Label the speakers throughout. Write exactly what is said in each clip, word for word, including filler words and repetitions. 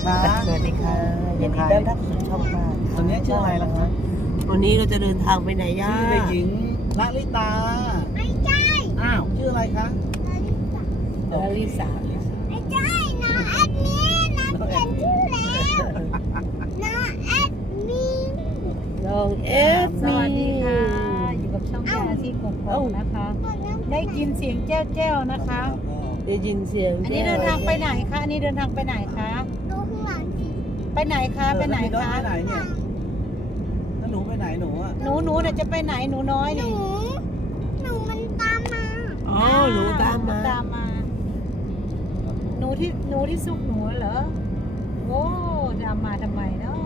Speaker 1: คะ
Speaker 2: สวัสดีค่ะยินดีต้อนรับสู่ช่องบ้าน
Speaker 1: วันนี้ชื่ออะไรล่ะคะ
Speaker 2: วันนี้เราจะเดินทางไปไหนย่า
Speaker 1: ชื่อเด็กหญิงละลิตาไม่ใช่อ้าวชื่ออะไรคะ
Speaker 2: ลาลิสา
Speaker 3: ไม่ใช่น้องแอดมินน้องเปลี่ยนชื่อแล้วน้องแอดมิน
Speaker 2: ลองเอฟ
Speaker 4: สวัสดีค่ะ อยู่กับช่องยาอาชีพกบกนะคะ ได้ยินเสียงแจ้วแจ้วๆนะคะ
Speaker 2: ได้ยินเสียง
Speaker 4: อันนี้เดินทางไปไหนคะ อันนี้เดินทางไปไหนคะ
Speaker 3: ดูข้างหลังสิ
Speaker 4: ไปไหนคะ ไปไหน
Speaker 1: แล้ว
Speaker 4: คะ
Speaker 1: ไปไหนเนี่ยแล้วหนูไปไหนหนูอ่ะ
Speaker 4: หนูหนูเนี่ยจะไปไหนหนูน้อย
Speaker 3: หนู
Speaker 4: นี่
Speaker 3: หนูมันตามมา
Speaker 2: อ๋อหนูตามมา
Speaker 4: ตามมา หนูที่หนูที่ซุกหนูเหรอ โอ้ตามมาทำไมเนาะ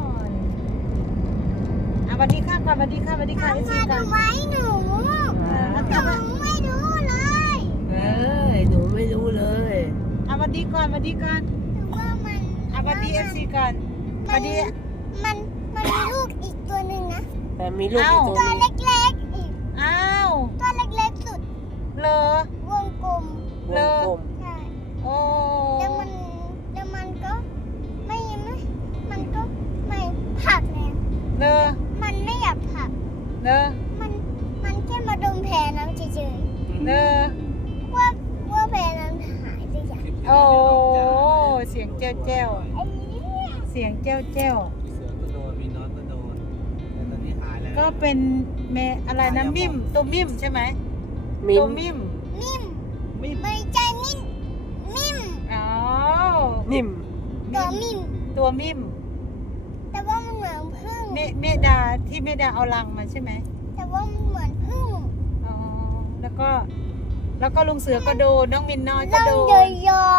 Speaker 4: อ่ะสวัสดีค่ะก่อนสวัสดีค่ะสวัสดีค่ะ
Speaker 3: ตาม
Speaker 4: ไอซี
Speaker 3: มา
Speaker 4: กั
Speaker 3: ดู
Speaker 4: น
Speaker 3: ไหมหนู
Speaker 4: อ่าแล้ว
Speaker 3: ห
Speaker 4: กลับมา
Speaker 3: นูไม่รู้เลย
Speaker 2: เอ้ยหนูไม่รู้เลย
Speaker 4: อ่ะสวัสดีก่อนสวัสดีก่อน
Speaker 3: หนูว่ามัน
Speaker 4: อ่ะสวัสดีเอฟซีก่อนสวัสดี
Speaker 3: มันมันมีลูกอีกตัวหนึ่งนะ
Speaker 2: แต่มีลูกอีกตัว
Speaker 3: ตัว
Speaker 2: นึง
Speaker 3: เล็กๆอีก
Speaker 4: อ้าว
Speaker 3: ตัวเล็กๆสุด
Speaker 4: เลอ
Speaker 3: วงกลม
Speaker 2: วงกลม
Speaker 3: ใช่
Speaker 4: โอ้
Speaker 3: แล้วมันแล้วมันก็ไม่ไม่มันก็ไม่ผลักเลย
Speaker 4: เลอ
Speaker 3: มันไม่อยากผลัก
Speaker 4: เลอ
Speaker 3: มันมันแค่มาดมแผลน้ำเฉย
Speaker 4: เลอ
Speaker 3: ๆว่าว่าแผลน้ำหายหรือยัง
Speaker 4: โอ้เสียงแจ้วแจ้ว
Speaker 3: ไอ้เนี่ย
Speaker 4: เสียงแจ้วแจ้ว
Speaker 1: เสือก็โดนมีน็อตก็โดนแต่ตอนนี้หายแล้ว
Speaker 4: ก็เป็นเมอะไรนะมิมตัวมิมใช่ไหม
Speaker 2: มิ
Speaker 4: ตัว
Speaker 2: ม
Speaker 4: มิม
Speaker 3: มิม
Speaker 1: มิด
Speaker 3: ไม่ใจมิมมิม
Speaker 4: อ๋อ
Speaker 2: มิม
Speaker 3: ตัวมิม
Speaker 4: ตัวมิม
Speaker 3: แต่ว่ามันเหมือนพึ่ง
Speaker 4: เมเมดาที่เมดาเอาลังมาใช่ไหม
Speaker 3: แต่ว่ามันเหมือนพึ่ง
Speaker 4: อ๋อแล้วก็ แล้วก็ลุงเสือก็โดนน้องมินน้อยก็
Speaker 3: เรา
Speaker 4: โด
Speaker 3: เย
Speaker 4: น
Speaker 3: ยอย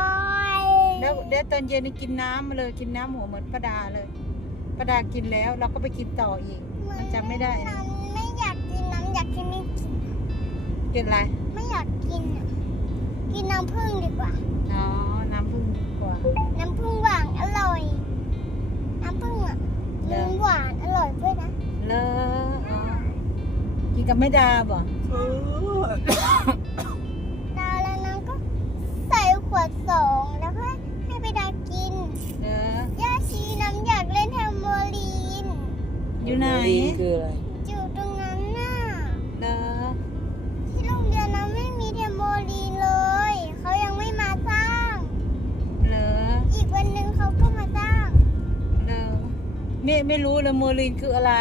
Speaker 4: แล้วเดี๋ยวตอนเย็นนี่กินน้ำมาเลยกินน้ำหัวเหมือนป้าดาเลยป้าดากินแล้วเราก็ไปกินต่ออีก มันจำไม่ได้นะ
Speaker 3: น้ำไม่อยากกินน้ำอยากกินไม่กิน
Speaker 4: กินอะไร
Speaker 3: ไม่อยากกินอะกินน้ำผึ้งดีกว่า
Speaker 4: อ๋อน้ำผึ้งดีกว่า
Speaker 3: น้ำผึ้งหวานอร่อย น้ำผึ้งอ่ะมันหวานอร่อยด้วยนะ
Speaker 4: เลออ๋อกินกับแม่ดาบ่
Speaker 1: เออ
Speaker 3: ดาวแล้วน้ำก็ใส่ขวดสองแล้วก็ให้ไปดากิน
Speaker 4: เออย่
Speaker 3: าชีน้ำอยากเล่นแทมโบลีน
Speaker 4: อยู่ไหน
Speaker 2: ลิงคืออะไร
Speaker 3: อยู่ตรงนั้นน่ะ
Speaker 4: เลอ
Speaker 3: ที่โรงเรียนน้ำไม่มีแทมโบลีนเลย เขายังไม่มาสร้าง
Speaker 4: เลอ
Speaker 3: อีกวันหนึ่งเขาก็มาสร้าง
Speaker 4: เลอไม่ไม่รู้เลยโมลินคืออะไร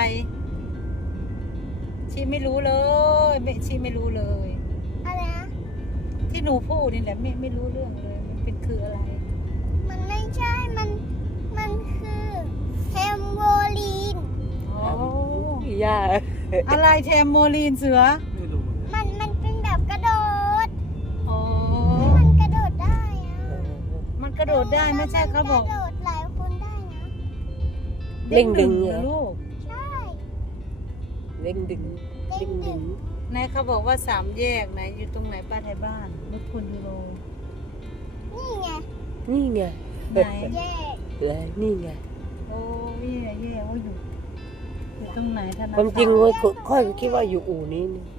Speaker 4: ชีไม่รู้เลยไม่ชีไม่รู้เลย
Speaker 3: อะไรนะ
Speaker 4: ที่หนูพูดนี่แหละไม่ไม่รู้เรื่องเลยมันเป็นคืออะไร
Speaker 3: มันไม่ใช่ มัน มันคือแทมโบลีน
Speaker 4: อ๋อ
Speaker 2: ย่า
Speaker 4: อะไรแทมโมลีนเสือ
Speaker 1: ไม่รู้
Speaker 3: มัน มันเป็นแบบกระโดด
Speaker 4: อ๋อ
Speaker 3: มันกระโดดได้อะ
Speaker 4: มันกระโดดได้ไม่ใช่เขาบอก
Speaker 3: กระโดดหลายคนได้นะ
Speaker 2: เด้งดึง
Speaker 4: เห
Speaker 2: เห
Speaker 4: ร
Speaker 2: ร
Speaker 4: อ
Speaker 2: อ
Speaker 4: ลูก
Speaker 3: ใช่
Speaker 2: เด้งดึง
Speaker 3: เด้
Speaker 2: เด้
Speaker 3: ง
Speaker 2: ง
Speaker 3: ดึ
Speaker 2: ดึ
Speaker 3: ง
Speaker 2: ง
Speaker 4: นายเขาบอกว่าสามแยกไหนอยู่ตรงไหนป้าไทยบ้านรถคนยูโร
Speaker 3: นี่ไง
Speaker 2: นี่ไง
Speaker 4: ไหน
Speaker 3: แย่
Speaker 2: แล้วนี่ไง
Speaker 4: โอ้ยแย่แย่ว่าอยู่อยู่ตรงไหนธนา
Speaker 2: ความจริง
Speaker 4: คาร
Speaker 2: เว้ยค่อยก็คิดว่าอยู่อู่นี้นี่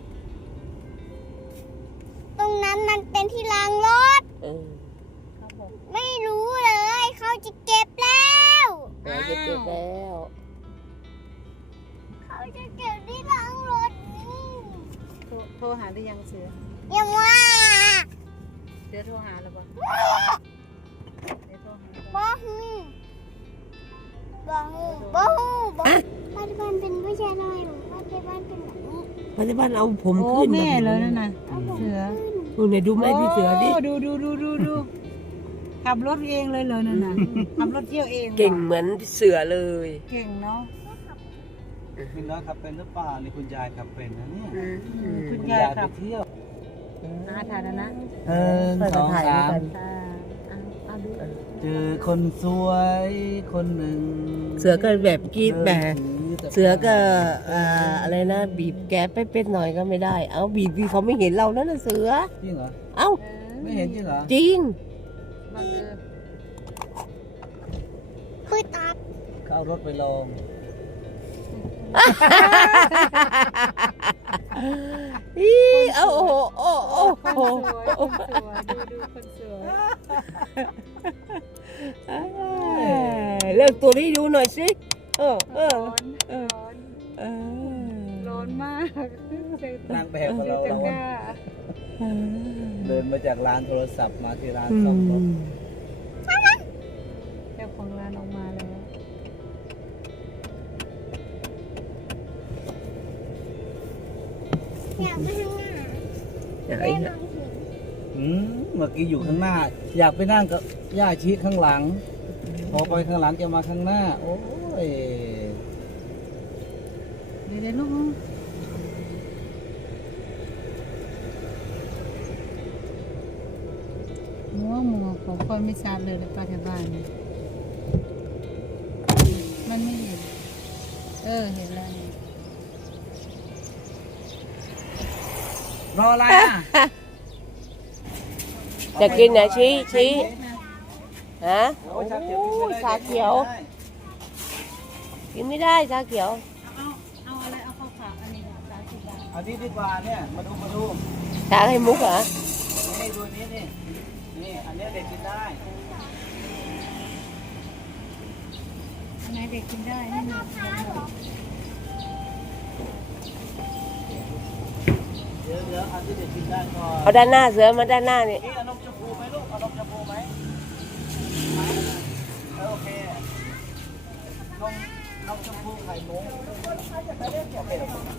Speaker 3: ตรงนั้นมันเป็นที่ล้างรถ
Speaker 2: เออ
Speaker 3: ไม่รู้เลย เขาจะเก็บแล้ว
Speaker 2: เราจะเก็บแล้ว
Speaker 3: เขาจะเก็บที่ล้างรถนี่
Speaker 4: โทรโทรหาหรือยังเสือ
Speaker 3: ยังว่า
Speaker 4: เดี๋ยวโทรหาแล้วบ่เดี๋ยวโทรหาแล้วบ่
Speaker 3: บ้าฮูบ้าฮูบ้าฮูบ้าปัจจุบันเป็นผู้ชายน้อยหรือปัจจุบันเป็นแบบนี้
Speaker 2: ปัจจุบันเอาผม
Speaker 4: โอ้
Speaker 2: ขึ้น
Speaker 4: แม่เลยนั่นน่ะ
Speaker 3: เอาผม
Speaker 4: เสือ
Speaker 3: ขึ้น
Speaker 2: ดูไหนดูไหมพี่เสือดิ
Speaker 4: โดูดูดูดูดูขับรถเองเลยเลยนั่นน่ะขับรถเที่ยวเอง
Speaker 2: เก่งเหมือนเสือเลย
Speaker 4: เก่งเนาะ
Speaker 1: คุณน้อยขับเป็นหรือเปล่านี่คุณยายขับเป็นนะเนี่ย
Speaker 2: อืม
Speaker 4: คุณ
Speaker 1: คุณ
Speaker 4: ยาย
Speaker 1: ยาย
Speaker 4: ขั
Speaker 1: ไป
Speaker 4: บ
Speaker 1: เที่ยว
Speaker 4: อาถ่ายแล้วนะ
Speaker 1: หนึ่งสองสาม
Speaker 4: อ่าเอาเอาดู
Speaker 1: เจอคนสวยคนหนึ่ง
Speaker 2: เสือก็แบบกรีดแบบ
Speaker 1: ดินถื
Speaker 2: เสือก็อ่าอะไรนะ บีบแก๊สไปเป็นหน่อยก็ไม่ได้ เอาบีบที่เขาไม่เห็นเรานั่นน่ะเสือ
Speaker 1: จริงเหรอ
Speaker 2: เอ้า
Speaker 4: เออ
Speaker 1: ไม่เห็นจริงเหรอ
Speaker 2: จริง
Speaker 4: บังเอิญ
Speaker 3: คุยตา
Speaker 1: เขาเอารถไปลง
Speaker 2: อีเอาโอ้โหโอ้โหโอ้โห
Speaker 4: คนสวยคนสวยดูดูคนสวย
Speaker 2: เอ้ยเลิกตัวนี้ดูหน่อยสิเออเออ
Speaker 4: ร้อน
Speaker 2: เออ
Speaker 4: ร้อน
Speaker 2: เออ
Speaker 4: ร้อนมากเจอน
Speaker 1: างแบบของเรา
Speaker 4: ตะ
Speaker 1: เรา
Speaker 4: กร้า
Speaker 1: เดินมาจากร้านโทรศัพท์มาที่ร้าน
Speaker 2: อื
Speaker 1: ซ่อมรถ
Speaker 2: ม
Speaker 4: เจ้าของร้านออกมาแล้ว
Speaker 3: อยากไปข้างหน้า
Speaker 2: อยาก
Speaker 3: ไม่
Speaker 2: ไอ้
Speaker 3: ม
Speaker 2: น่ะ
Speaker 3: องเห็น
Speaker 1: อืมเมื่อกี้อยู่ข้างหน้า อยากไปนั่งกับย่าชี้ข้างหลัง พอไปข้างหลังจะมาข้างหน้า โอ้ย
Speaker 4: เดี๋ยวเลยลูกมัวมัวของคอยไม่ทราบเลยเลยป้าแถวบ้านเนี่ยมันไม่เห็น เออเห็นแล้วนี่
Speaker 1: รออะไรอ่ะ
Speaker 2: จะกินไหนชี้ชี้ฮะ
Speaker 1: โอ้ยชา
Speaker 2: โอ้
Speaker 1: เขียว
Speaker 2: กินไม่ได้ชาเขียว
Speaker 4: เอาเอาอะไรเอาข้าวขาวอันนี้สามสิบบาท
Speaker 1: อันนี้ดีกว่าเนี่ย มาดูมาดู
Speaker 2: ชาไข่มุกเหรอ
Speaker 1: นี่ดูนี้นี่ นี่อันนี้เด็กกินได้
Speaker 4: อันไหนเด็กกินได้ให้หนู
Speaker 1: เดี๋ยวเดี๋ยวอันที่เด็กกินได้ก่อน
Speaker 2: เอาด้านหน้าเสือมาด้านหน้านี่
Speaker 1: นี่เอานมชมพูไหมลูกเอานมชมพูไหมเออโอเคนมนมชมพูไข่มุกโอเค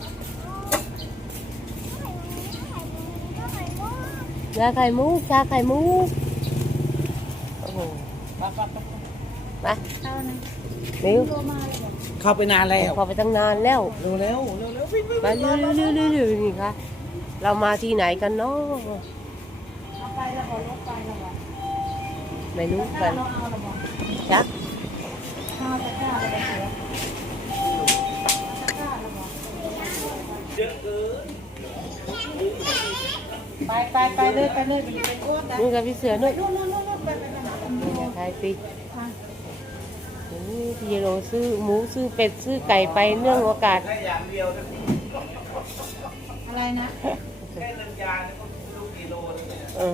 Speaker 2: ชาไข่มุกชาไข่มุกโอ้โห
Speaker 1: ไปไปไป
Speaker 2: ไป
Speaker 4: เท่านั้น
Speaker 2: เร็ว
Speaker 4: ตัวมาเลยบอก
Speaker 1: เข้าไปนานแล้ว
Speaker 2: เข้าไปตั้งนานแล้ว
Speaker 1: เร็วเร็วเร็วเร็ววิ่งวิ่ง
Speaker 2: ไปเร็วเร็วเร็วเร็วเร็วนี่ค่ะเรามาที่ไหนกันเนาะ
Speaker 4: เอาไปแล้วบอกรถไปแล้วบอก
Speaker 2: ไม่รู้
Speaker 4: ถ้า
Speaker 2: กัน
Speaker 4: เราเอาแล้วบอก
Speaker 2: จัก
Speaker 4: ข้าวตะกร้าแล้วบอกเสือตะกร้าแล้วบอก
Speaker 1: เยอะเกิน
Speaker 4: ไปไปไปเลยไปเลยไปอยู่เป็นอ้วนนะ
Speaker 2: นี่กับพี่เสือด้วย
Speaker 4: นู่นนู่นนู่นนู่นไปไปไปหาคุณโย
Speaker 2: ใช่ปี
Speaker 4: มา
Speaker 2: นี่พี่โรซื้อหมูซื้อเป็ดซื้อไก่ไปเนื่องโอกาส
Speaker 1: ได้อย่างเดียวนะ
Speaker 4: อะไรนะ
Speaker 1: แค่น้ำยาเนี่ยก็ไม่รู้กี่โลเลยเนี่ย
Speaker 2: เอ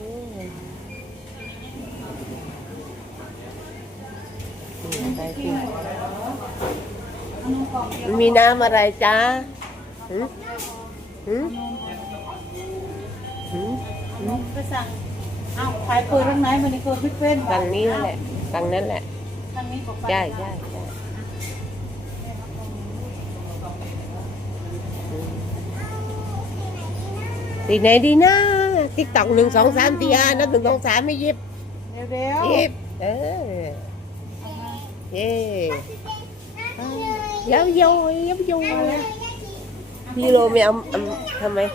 Speaker 2: อนี่ใช่ปี
Speaker 4: เอานมกล่องเดียว
Speaker 2: มีน้ำอะไรจ้าหืมหืมหืม
Speaker 4: นมไปสั่งเอาขายเปิดทางไหนมันนี่เปิดไม่เป็น
Speaker 2: ตังนี้นั่นแหละตังนั้นแหละ
Speaker 4: ทางนี้บอกไป
Speaker 2: ใช่ใช่ใช่อืมตีไหนดีนะติ๊กตอกหนึ่งสองสามตีอานับหนึ่งสองสามไม่ยิบ
Speaker 4: เดี๋ยวเดี๋ยว
Speaker 2: ยิบเออเย่เย้าโยเย้าโยพี่โรไม่เอาเอาทำไม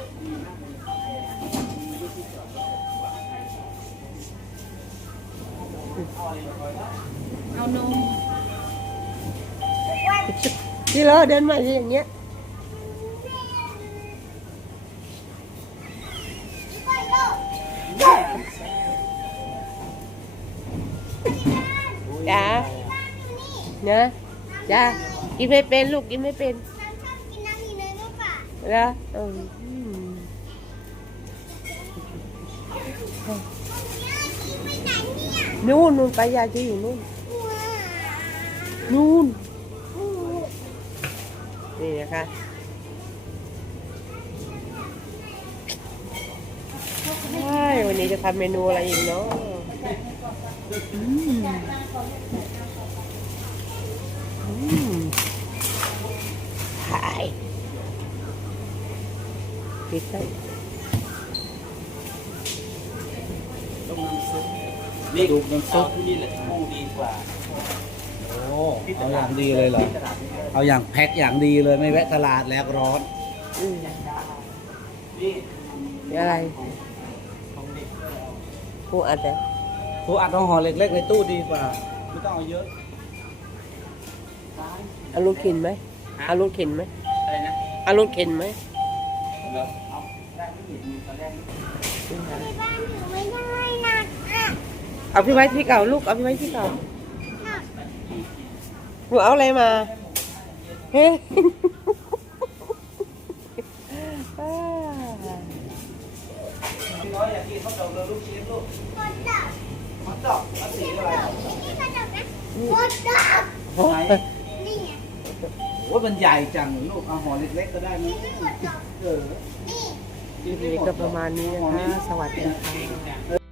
Speaker 4: เอานม
Speaker 2: พี่โรเดินมาอย่างเงี้ยจ้านะจ้ากินไม่เป็นลูกกินไม่เป็น
Speaker 3: ฉันชอบกินน้ำมีเนยมากกว่า
Speaker 2: แล้วอืม
Speaker 3: ไปไหนเนี่ย
Speaker 2: นู่นนู่นไปยาจีอยู่นู่น
Speaker 3: ว้า
Speaker 2: นู่น
Speaker 3: ว
Speaker 2: นี่นะคะใช่วันนี้จะทำเมนูอะไรอีกเนาะอืมอืมถ่ายปิดได้
Speaker 1: ต้องน้ำซุปนี่ดูน้ำซุปนี่แหละมูดีกว่าโอ้เอาอย่างดีเลยเหรอเอาอย่างแพ็คอย่างดีเลยไม่แวะตลาดแล้วร้อน
Speaker 2: อืม
Speaker 1: นี่
Speaker 2: อะไรกูอัดแต่
Speaker 1: ตัวอัดเอาห่อเล็กๆในตู้ดีกว่าไม่ต้องเอาเยอะ
Speaker 2: เอารถเข็นไหมเอารถเข็นไหม
Speaker 1: อะไรนะ
Speaker 2: เอารถเข็นไหม
Speaker 1: เดี๋ยวเอาได้ไม่หยิบมือตอนแรก
Speaker 3: ที่บ้านหนูไม่ได้หนักอ่ะ
Speaker 2: เอาพี่ไว้ที่เก่าลูกเอาพี่ไว้ที่เก่า
Speaker 3: หนัก
Speaker 2: หนูเอาอะไรมาเฮ้
Speaker 1: พี่น้อยอยากกินข้าวดอกเรือลูกชิ้นลูก
Speaker 3: กดจับ
Speaker 1: ข้าวดอกเอาสีอะไร
Speaker 3: นี่กระจกนะ
Speaker 2: น
Speaker 3: หมดดับ
Speaker 1: ไหน
Speaker 3: นี่ไง
Speaker 1: โอ้ยมันใหญ่จังลูกเอาห่อเล็กๆก็ได้นะ
Speaker 3: หมดดับ
Speaker 1: เออ
Speaker 3: นี่
Speaker 2: คลิปนี้ก็ประมาณนี้นะคะ สวัสดีค่ะ